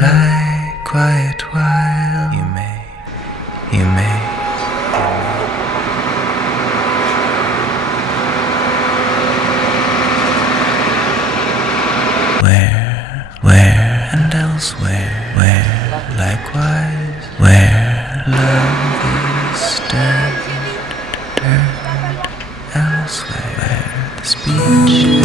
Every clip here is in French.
lie quiet while you may. Where and elsewhere, where likewise, where love is turned elsewhere, where the speech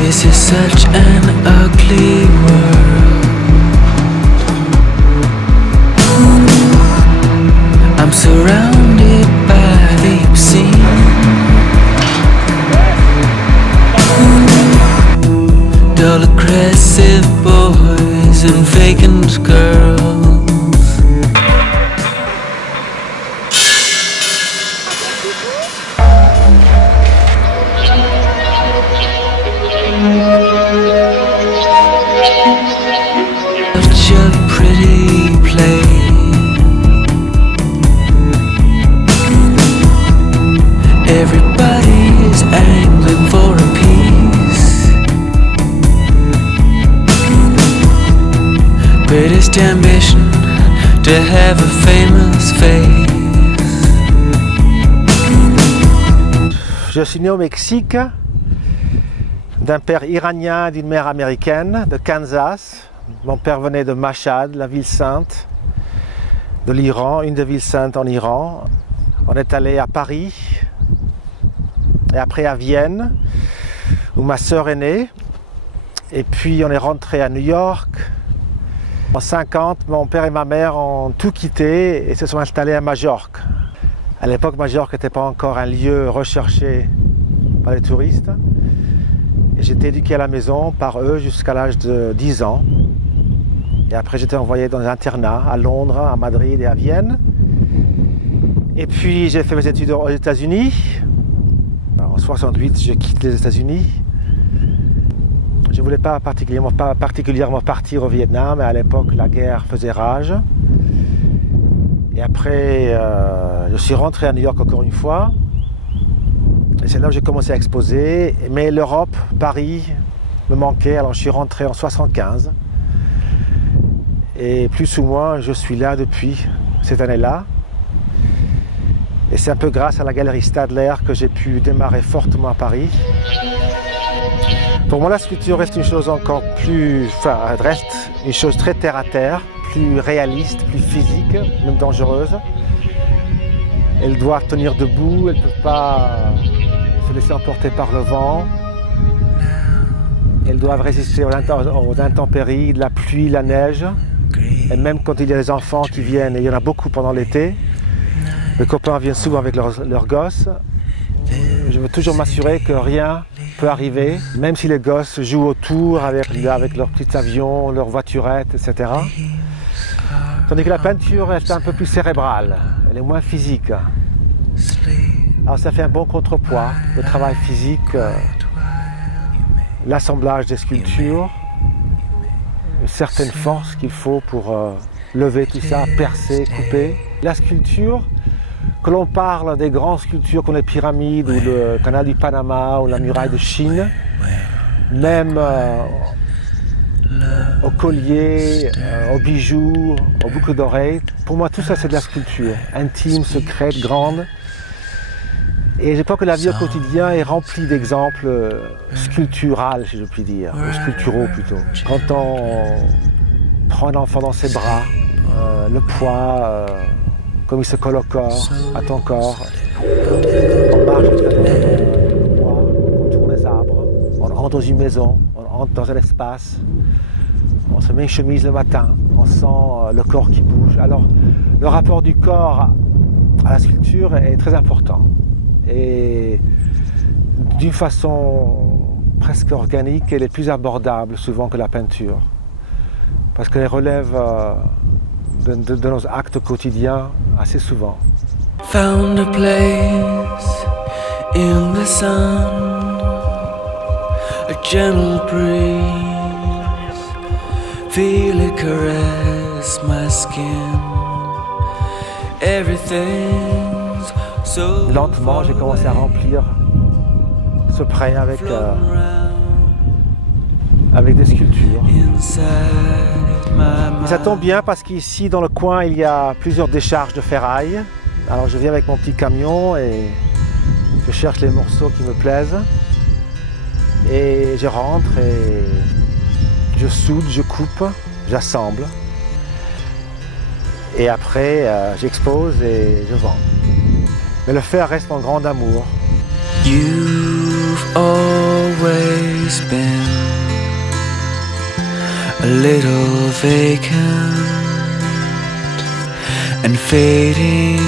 This is such an ugly world. I'm surrounded by the obscene. Dull, aggressive boys and vacant girls. Such a pretty place. Everybody is angling for a piece. Greatest ambition to have a famous face. Je suis né au Mexique, d'un père iranien et d'une mère américaine, de Kansas. Mon père venait de Mashhad, la ville sainte de l'Iran, une des villes saintes en Iran. On est allé à Paris et après à Vienne, où ma sœur est née. Et puis on est rentré à New York. En 50, mon père et ma mère ont tout quitté et se sont installés à Majorque. À l'époque, Majorque n'était pas encore un lieu recherché par les touristes. Et j'étais éduqué à la maison par eux jusqu'à l'âge de 10 ans. Et après, j'étais envoyé dans un internat à Londres, à Madrid et à Vienne. Et puis, j'ai fait mes études aux États-Unis. En 68, je quitte les États-Unis. Je ne voulais pas particulièrement partir au Vietnam, mais à l'époque, la guerre faisait rage. Et après, je suis rentré à New York encore une fois. Et c'est là où j'ai commencé à exposer. Mais l'Europe, Paris, me manquait. Alors, je suis rentré en 75. Et plus ou moins, je suis là depuis cette année-là. Et c'est un peu grâce à la galerie Stadler que j'ai pu démarrer fortement à Paris. Pour moi, la sculpture reste une chose encore plus... elle reste une chose très terre-à-terre, plus réaliste, plus physique, même dangereuse. Elles doivent tenir debout, elles ne peuvent pas se laisser emporter par le vent. Elles doivent résister aux intempéries, la pluie, la neige. Et même quand il y a des enfants qui viennent, et il y en a beaucoup pendant l'été, les copains viennent souvent avec leurs gosses. Je veux toujours m'assurer que rien ne peut arriver, même si les gosses jouent autour avec leurs petits avions, leurs voiturettes, etc. Tandis que la peinture est un peu plus cérébrale, elle est moins physique. Alors ça fait un bon contrepoids, le travail physique, l'assemblage des sculptures, une certaine force qu'il faut pour lever tout ça, percer, couper. La sculpture, que l'on parle des grandes sculptures comme les pyramides ou le canal du Panama ou la muraille de Chine, même aux colliers, aux bijoux, aux boucles d'oreilles, pour moi tout ça c'est de la sculpture, intime, secrète, grande. Et je crois que la vie au quotidien est remplie d'exemples sculpturales, si je puis dire, ou sculpturaux plutôt. Quand on prend un enfant dans ses bras, le poids, comme il se colle au corps, à ton corps, on marche à travers le bois, on tourne les arbres, on entre dans une maison, on entre dans un espace, on se met une chemise le matin, on sent le corps qui bouge. Alors, le rapport du corps à la sculpture est très important. Et d'une façon presque organiques et les plus abordables souvent que la peinture. Parce qu'elles relèvent de nos actes quotidiens assez souvent. Found a place in the sun, a gentle breeze, feel it caress my skin. Everything's so Lentement, j'ai commencé à remplir ce pré avec des sculptures. Et ça tombe bien parce qu'ici dans le coin il y a plusieurs décharges de ferraille. Alors je viens avec mon petit camion et je cherche les morceaux qui me plaisent. Et je rentre et je soude, je coupe, j'assemble. Et après j'expose et je vends. Mais le fer reste mon grand amour. You've always been a little vacant and fading.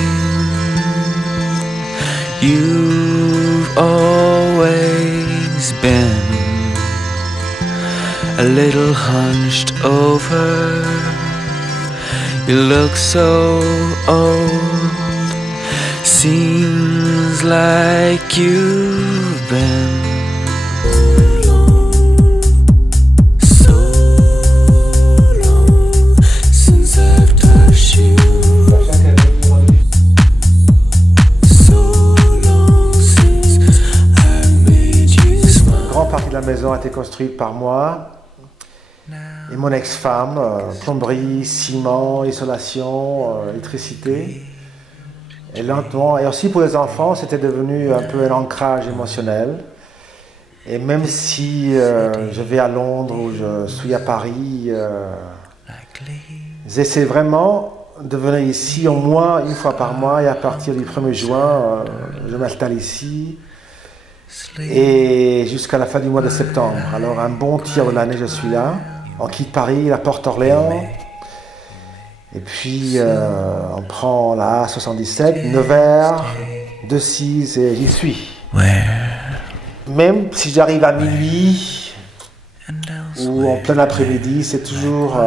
You've always been a little hunched over. You look so old, seems like you've been La maison a été construite par moi et mon ex-femme, plomberie, ciment, isolation, électricité. Et lentement, et aussi pour les enfants, c'était devenu un peu un ancrage émotionnel. Et même si je vais à Londres ou je suis à Paris, j'essaie vraiment de venir ici au moins une fois par mois et à partir du 1er juin, je m'installe ici. Et jusqu'à la fin du mois de septembre. Alors un bon tiers de l'année je suis là. On quitte Paris, la Porte-Orléans. Et puis on prend la A77, Nevers, Decize et j'y suis. Même si j'arrive à minuit ou en plein après-midi, c'est toujours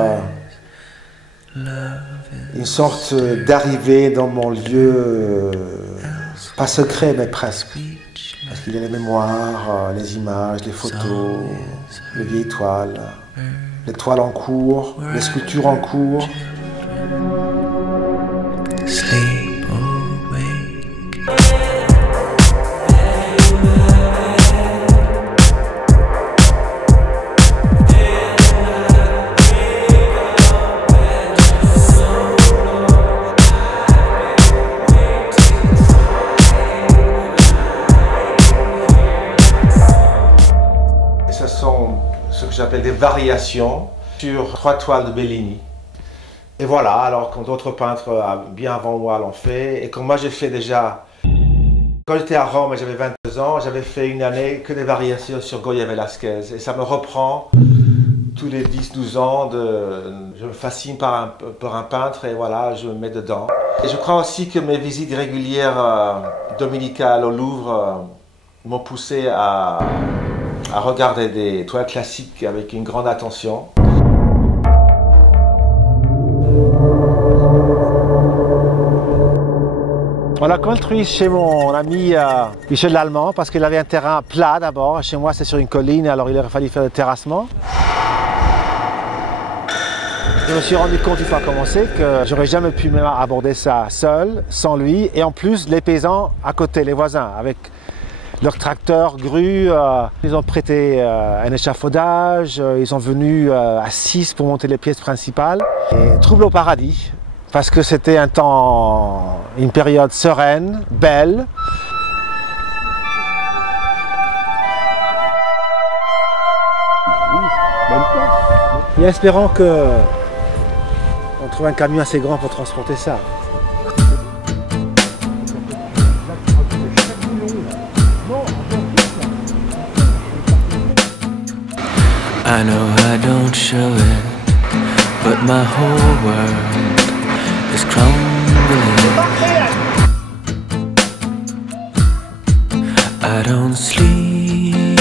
une sorte d'arrivée dans mon lieu, pas secret mais presque. Parce qu'il y a les mémoires, les images, les photos, les vieilles toiles, les toiles en cours, les sculptures en cours. Sleep awake. Ce sont ce que j'appelle des variations sur 3 toiles de Bellini. Et voilà, alors quand d'autres peintres bien avant moi l'ont fait, et comme moi j'ai fait déjà, quand j'étais à Rome et j'avais 22 ans, j'avais fait une année que des variations sur Goya Velasquez. Et ça me reprend tous les 10-12 ans, je me fascine par un peintre et voilà, je me mets dedans. Et je crois aussi que mes visites régulières dominicales au Louvre m'ont poussé à regarder des toiles classiques avec une grande attention. On l'a construit chez mon ami Michel Lallemand parce qu'il avait un terrain plat d'abord. Chez moi c'est sur une colline, alors il aurait fallu faire le terrassement. Je me suis rendu compte une fois commencé que j'aurais jamais pu même aborder ça seul, sans lui. Et en plus les paysans à côté, les voisins, avec leurs tracteurs, grues, ils ont prêté un échafaudage, ils sont venus à 6 pour monter les pièces principales. Et trouble au paradis, parce que c'était un temps, une période sereine, belle. Et espérons que on trouve un camion assez grand pour transporter ça. I know I don't show it, but my whole world is crumbling. I don't sleep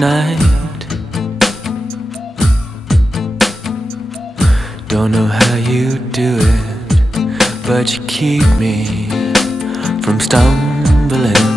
night. Don't know how you do it, but you keep me from stumbling.